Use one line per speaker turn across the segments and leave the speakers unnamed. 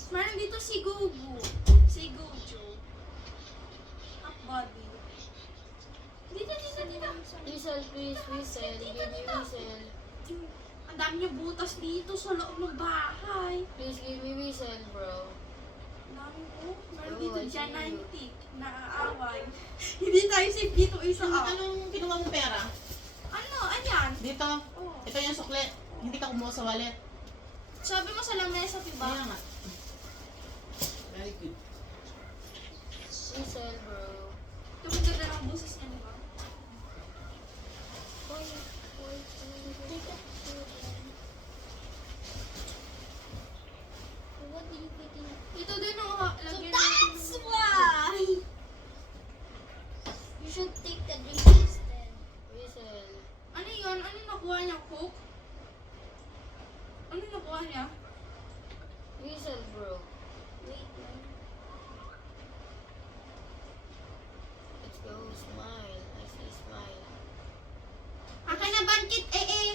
Meron dito si Gugu. Si Gojo. Half body. Dito.
Whistle, please, whistle. Give me whistle.
Ang dami niya butas dito sa loob ng bahay.
Please give me whistle, bro.
Ang dami ko. Meron
Oh,
dito
I see
Giantic na aaway. Hindi tayo safe dito isa up.
Anong kinuha mong pera?
Ano? Ayan.
Dito.
Oh.
Ito yung sukle. Hindi ka kumuha sa wallet.
Sabi mo sa lamesa, diba?
Kaya nga. Very good.
Whistle, bro.
Ito ang ganda ng buses niya, diba? Ito din ang lagyan natin.
Why? You should take the drink instead.
Whistle.
Ano yun? Ano nakuha niya? Coke? Ano nakuha niya?
Whistle, bro.
Wait, man.
Let's go. Smile. I see smile.
Akin na bankit,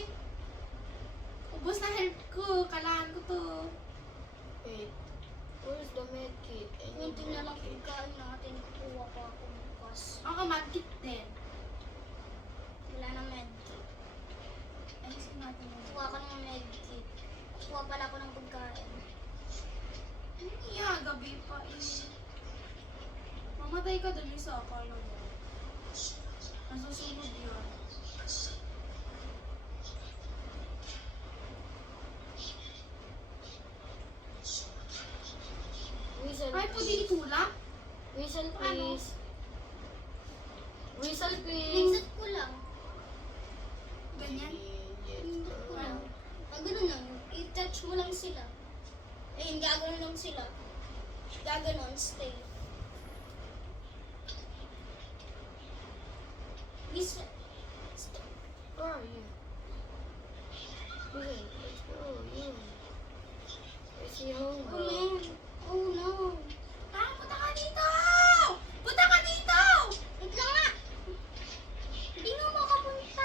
Ubus na health ko. Kailangan ko to.
Wait. Where's the med kit? I need
Kunti na lang
med kit.
pagkain natin. Kukuha pa ako bukas.
Ako bankit din.
Wala na medkit.
Ayusin natin yun.
Kuha ka ng medkit. Kuha pala ako ng pagkain.
Yeah, gabi pa Mamatay ka dun sa akala mo. Nasusunod yun.
Whistle,
Ay, pwede
please.
itulak?
Whistle,
Ano?
please. Whistle, please.
Exit ko lang.
Ganyan?
Yes,
Exit ko
bro.
lang. Pag gano'n lang, i-touch mo lang sila. Ayun, gagano'n lang sila. Gaganon, stay. Listen. Stop.
Where are you? Whistle, let's go. You. I see home,
Oh,
bro.
man. Oh, no.
Punta ka dito! Punta ka dito!
Wait lang nga. Hindi mo makapunta.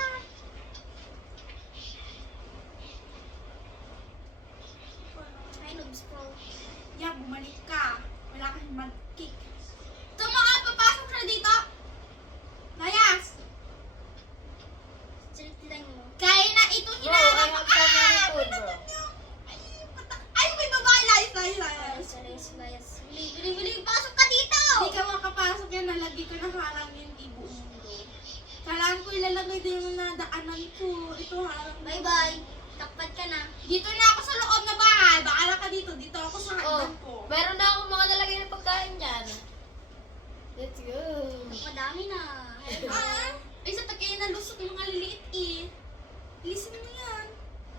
Ay, nag-scroll.
Yeah, bumalik ka. Wala kang mag-kick. Tumakas, papasok siya dito! Layas!
Straight line mo.
Kaya na ito
Bro, I
hinahanap.
have so many food, bro.
Ay, may babae! Layas!
Layas. Bili. Pasok ka dito!
Hindi ka makapasok yan. Nalagay ko na harang yung ibuong mundo. Kailangan ko ilalagay din yung nadaanan ko. Ito harang.
Bye-bye. Takpat ka na.
Dito na ako sa loob na bahay. Baala ka dito. Dito ako sa
Oh,
hagdan ko.
meron na akong mga nalagay na pagkain dyan. Let's go.
Madami na.
Ay, sa tagay na lusok yung mga liliit eh. Listen mo yan.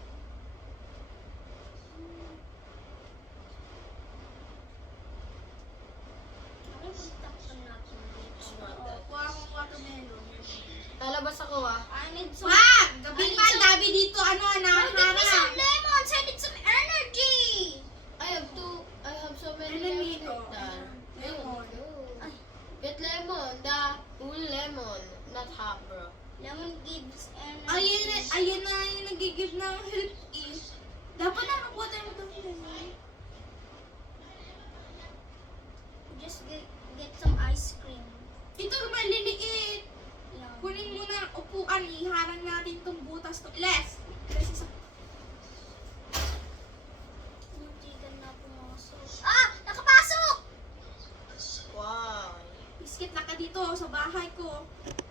Ano kung takpan natin dito?
Kuha akong watermelon.
Lalabas ako ah.
I need some...
Wag! Gabi
I need
pa,
some-
gabi dito. Ano,
Oh, give me some
naharang.
lemons! I need some energy!
I have so many
Ano
lemon
nito?
done.
Lemon.
Ay,
Get lemon, the full lemon, not half, bro.
lemon gives energy.
Ayun na yung nagigib ng help eh. Dapat na nakuha tayo mag-lemon.
Just get some ice cream.
Ito maliliit.
Yeah.
Kunin mo na ang upuan. Iharang natin tong butas to. Les! Les, isa.
Muntikan na pumasok. Ah! Nakapasok!
Wow.
Biskit na ka dito sa bahay ko.